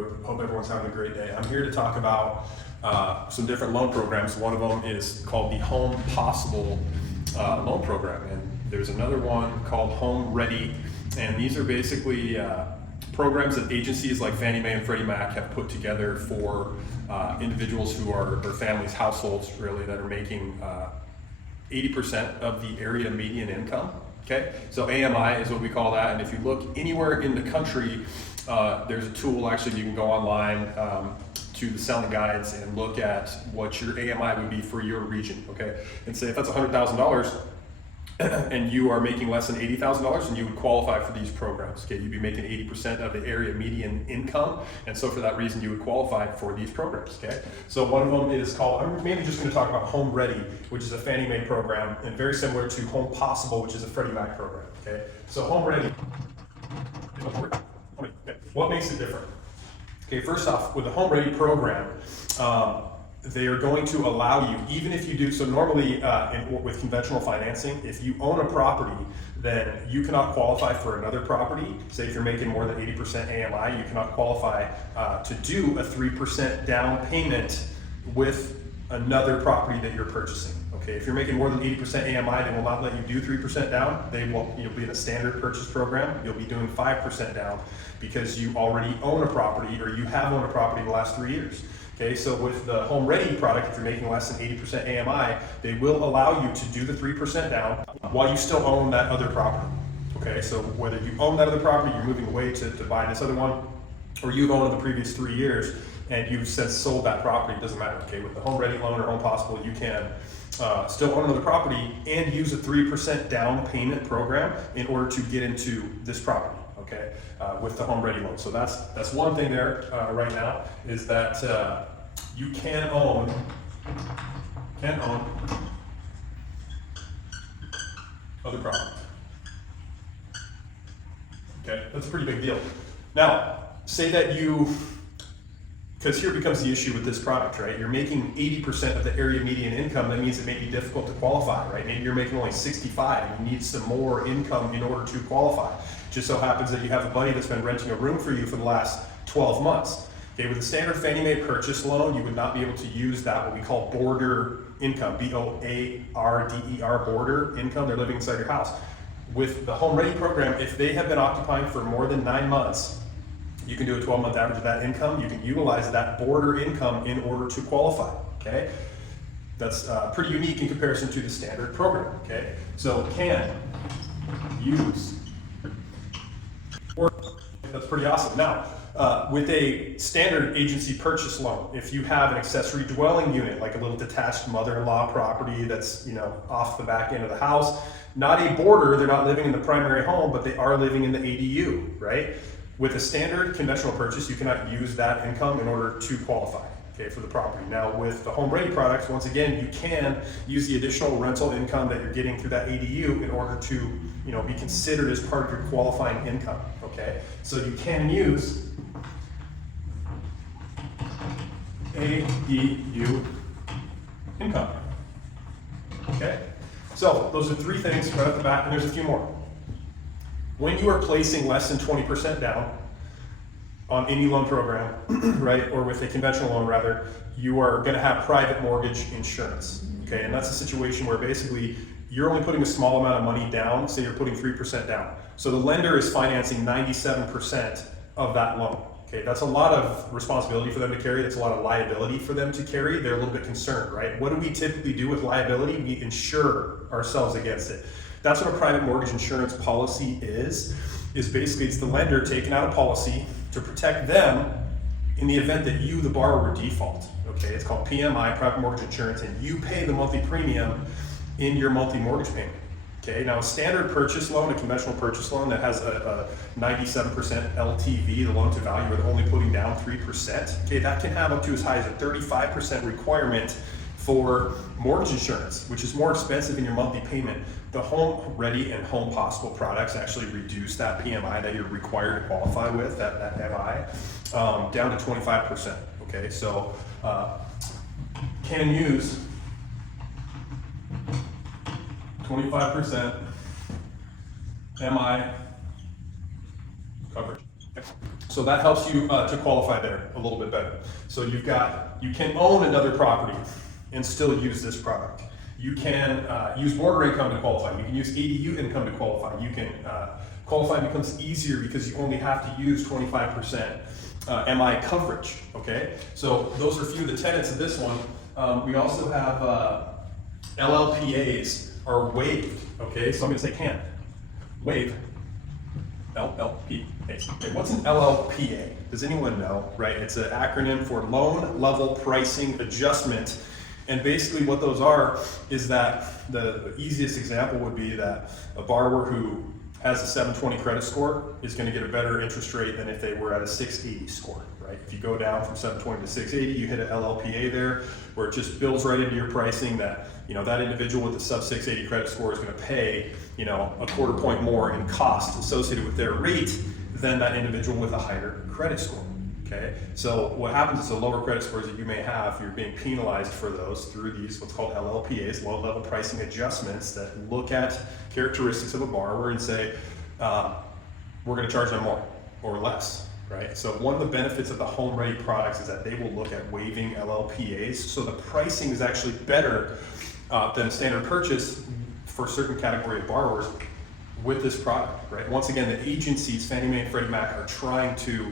Group. Hope everyone's having a great day. I'm here to talk about some different loan programs. One of them is called the Possble loan program, and there's another one called HomeReady, and these are basically programs that agencies like Fannie Mae and Freddie Mac have put together for individuals who are, or families, households really, that are making 80% of the area median income. Okay, so AMI is what we call that, and if you look anywhere in the country, there's a tool, actually you can go online to the selling guides and look at what your AMI would be for your region, okay? And say if that's $100,000 and you are making less than $80,000, and you would qualify for these programs, okay? You'd be making 80% of the area median income, and so for that reason you would qualify for these programs, okay? So one of them is called, I'm mainly just gonna talk about HomeReady, which is a Fannie Mae program, and very similar to Possble, which is a Freddie Mac program, okay? So HomeReady, what makes it different? Okay, first off, with the HomeReady program, they are going to allow you, even if you do, so normally with conventional financing, if you own a property, then you cannot qualify for another property. Say if you're making more than 80% AMI, you cannot qualify to do a 3% down payment with another property that you're purchasing. Okay, if you're making more than 80% AMI, they will not let you do 3% down. You'll be in a standard purchase program. You'll be doing 5% down because you already own a property, or you have owned a property in the last 3 years. Okay, so with the HomeReady product, if you're making less than 80% AMI, they will allow you to do the 3% down while you still own that other property. Okay, so whether you own that other property, you're moving away to buy this other one, or you've owned it the previous 3 years and you've since sold that property, it doesn't matter. Okay, with the HomeReady loan or Possble, you can still own another property and use a 3% down payment program in order to get into this property. Okay, with the HomeReady loan. So that's one thing there right now, is that you can own other properties. Okay, that's a pretty big deal. Now, say that because here becomes the issue with this product, right? You're making 80% of the area median income. That means it may be difficult to qualify, right? Maybe you're making only 65 and you need some more income in order to qualify. Just so happens that you have a buddy that's been renting a room for you for the last 12 months. Okay, with a standard Fannie Mae purchase loan, you would not be able to use that, what we call border income, B-O-A-R-D-E-R, border income. They're living inside your house. With the HomeReady program, if they have been occupying for more than 9 months, you can do a 12-month average of that income. You can utilize that border income in order to qualify, okay? That's pretty unique in comparison to the standard program, okay? So can use, that's pretty awesome. Now, with a standard agency purchase loan, if you have an accessory dwelling unit, like a little detached mother-in-law property that's, off the back end of the house, not a border, they're not living in the primary home, but they are living in the ADU, right? With a standard conventional purchase, you cannot use that income in order to qualify, okay, for the property. Now with the HomeReady products, once again, you can use the additional rental income that you're getting through that ADU in order to, be considered as part of your qualifying income, okay? So you can use ADU income, okay? So those are 3 things right off the bat, and there's a few more. When you are placing less than 20% down on any loan program, right, or with a conventional loan rather, you are going to have private mortgage insurance, okay? And that's a situation where basically you're only putting a small amount of money down, say you're putting 3% down. So the lender is financing 97% of that loan, okay? That's a lot of responsibility for them to carry. That's a lot of liability for them to carry. They're a little bit concerned, right? What do we typically do with liability? We insure ourselves against it. That's what a private mortgage insurance policy is basically it's the lender taking out a policy to protect them in the event that you, the borrower, default. Okay, it's called PMI, private mortgage insurance, and you pay the monthly premium in your monthly mortgage payment. Okay, now a standard purchase loan, a conventional purchase loan that has a 97% LTV, the loan to value, where they're only putting down 3%, okay, that can have up to as high as a 35% requirement for mortgage insurance, which is more expensive in your monthly payment. The HomeReady and Possble products actually reduce that PMI that you're required to qualify with, that MI, down to 25%. Okay, so can use 25% MI coverage. So that helps you to qualify there a little bit better. So you can own another property and still use this product. You can use mortar income to qualify. You can use ADU income to qualify. You can qualifying becomes easier because you only have to use 25% MI coverage. Okay, so those are a few of the tenets of this one. We also have LLPAs are waived. Okay, so I'm going to say can waive. LLPA. Okay, what's an LLPA? Does anyone know? Right, it's an acronym for Loan Level Pricing Adjustment. And basically what those are is that the easiest example would be that a borrower who has a 720 credit score is going to get a better interest rate than if they were at a 680 score, right? If you go down from 720 to 680, you hit an LLPA there, where it just builds right into your pricing that, that individual with the sub 680 credit score is going to pay, a quarter point more in cost associated with their rate than that individual with a higher credit score. Okay, so what happens is the lower credit scores that you may have, you're being penalized for those through these what's called LLPAs, low level pricing adjustments, that look at characteristics of a borrower and say, we're going to charge them more or less, right? So one of the benefits of the HomeReady products is that they will look at waiving LLPAs, so the pricing is actually better than a standard purchase for a certain category of borrowers with this product, right? Once again, the agencies, Fannie Mae and Freddie Mac, are trying to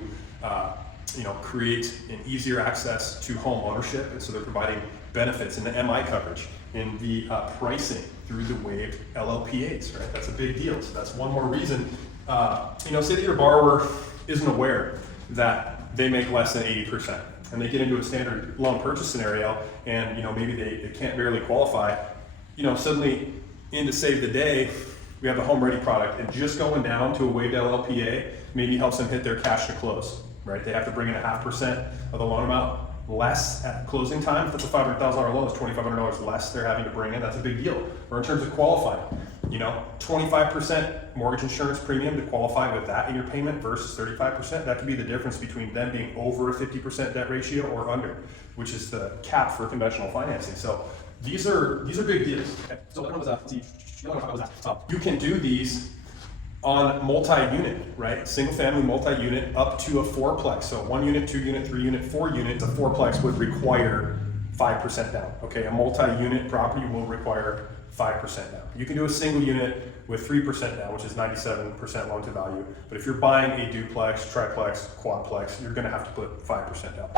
create an easier access to home ownership, and so they're providing benefits in the MI coverage, in the pricing through the waived LLPAs, right? That's a big deal. So that's one more reason. Say that your borrower isn't aware that they make less than 80%, and they get into a standard loan purchase scenario, and maybe they can't barely qualify. Suddenly, in to save the day, we have the HomeReady product, and just going down to a waived LLPA maybe helps them hit their cash to close, right? They have to bring in 0.5% of the loan amount less at closing time. If it's a $500,000 loan, it's $2,500 less they're having to bring in. That's a big deal. Or in terms of qualifying, 25% mortgage insurance premium to qualify with that in your payment versus 35%. That could be the difference between them being over a 50% debt ratio or under, which is the cap for conventional financing. So these are big deals. Okay. So that one was you can do these on multi-unit, right? Single family multi-unit up to a fourplex. So 1 unit, 2 unit, 3 unit, 4 units. A fourplex would require 5% down. Okay, a multi-unit property will require 5% down. You can do a single unit with 3% down, which is 97% loan to value. But if you're buying a duplex, triplex, quadplex, you're gonna have to put 5% down.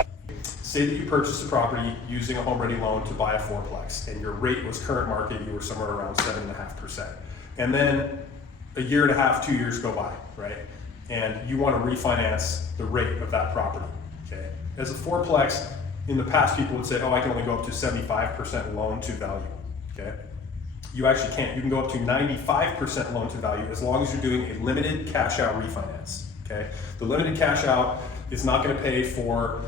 Say that you purchased a property using a HomeReady loan to buy a fourplex, and your rate was current market, you were somewhere around 7.5%. And then a year and a half, 2 years go by, right? And you want to refinance the rate of that property, okay? As a fourplex, in the past, people would say, oh, I can only go up to 75% loan to value, okay? You actually can't. You can go up to 95% loan to value as long as you're doing a limited cash out refinance, okay? The limited cash out is not going to pay for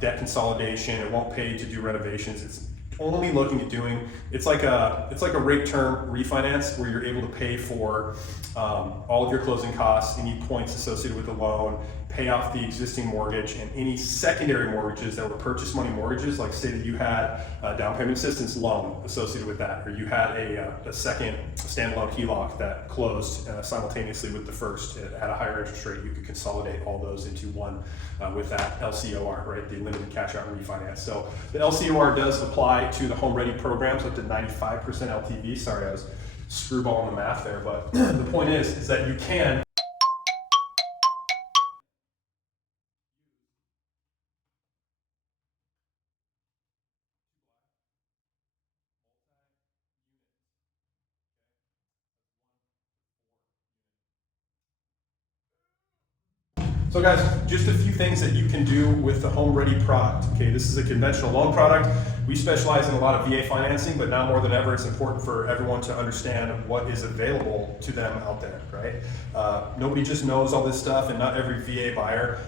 debt consolidation. It won't pay to do renovations. It's only looking at doing, it's like a rate term refinance where you're able to pay for all of your closing costs, any points associated with the loan, pay off the existing mortgage, and any secondary mortgages that were purchase money mortgages, like say that you had a down payment assistance loan associated with that, or you had a second standalone HELOC that closed simultaneously with the first at a higher interest rate. You could consolidate all those into one with that LCOR, right, the limited cash out refinance. So the LCOR does apply to the HomeReady programs up to 95% LTV. Sorry, I was screwballing the math there, but the point is that you can So guys, just a few things that you can do with the HomeReady product. Okay, this is a conventional loan product. We specialize in a lot of VA financing, but now more than ever, it's important for everyone to understand what is available to them out there, right? Nobody just knows all this stuff, and not every VA buyer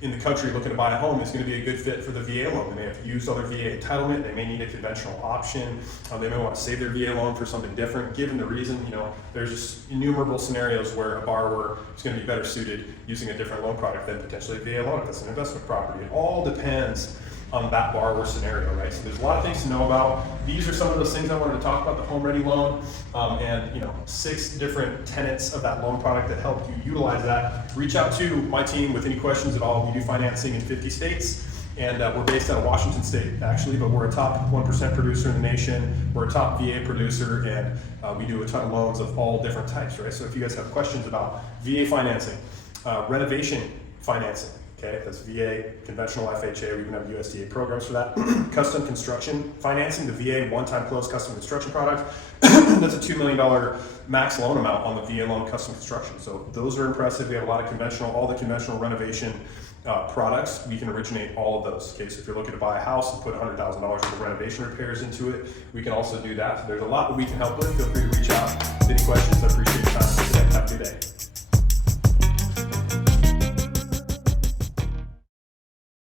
in the country looking to buy a home is going to be a good fit for the VA loan. They may have used other VA entitlement, they may need a conventional option, they may want to save their VA loan for something different. Given the reason, there's just innumerable scenarios where a borrower is going to be better suited using a different loan product than potentially a VA loan if it's an investment property. It all depends on that borrower scenario, right? So there's a lot of things to know about. These are some of those things I wanted to talk about, the HomeReady loan, and 6 different tenets of that loan product that help you utilize that. Reach out to my team with any questions at all. We do financing in 50 states. And we're based out of Washington State, actually, but we're a top 1% producer in the nation. We're a top VA producer, and we do a ton of loans of all different types, right? So if you guys have questions about VA financing, renovation financing, okay, that's VA, conventional FHA, we even have USDA programs for that. Custom construction financing, the VA one-time close custom construction product, that's a $2 million max loan amount on the VA loan custom construction. So those are impressive. We have a lot of all the conventional renovation products. We can originate all of those. Okay, so if you're looking to buy a house and put $100,000 worth of renovation repairs into it, we can also do that. So there's a lot that we can help with. Feel free to reach out with any questions. I appreciate your time today. Have a good day.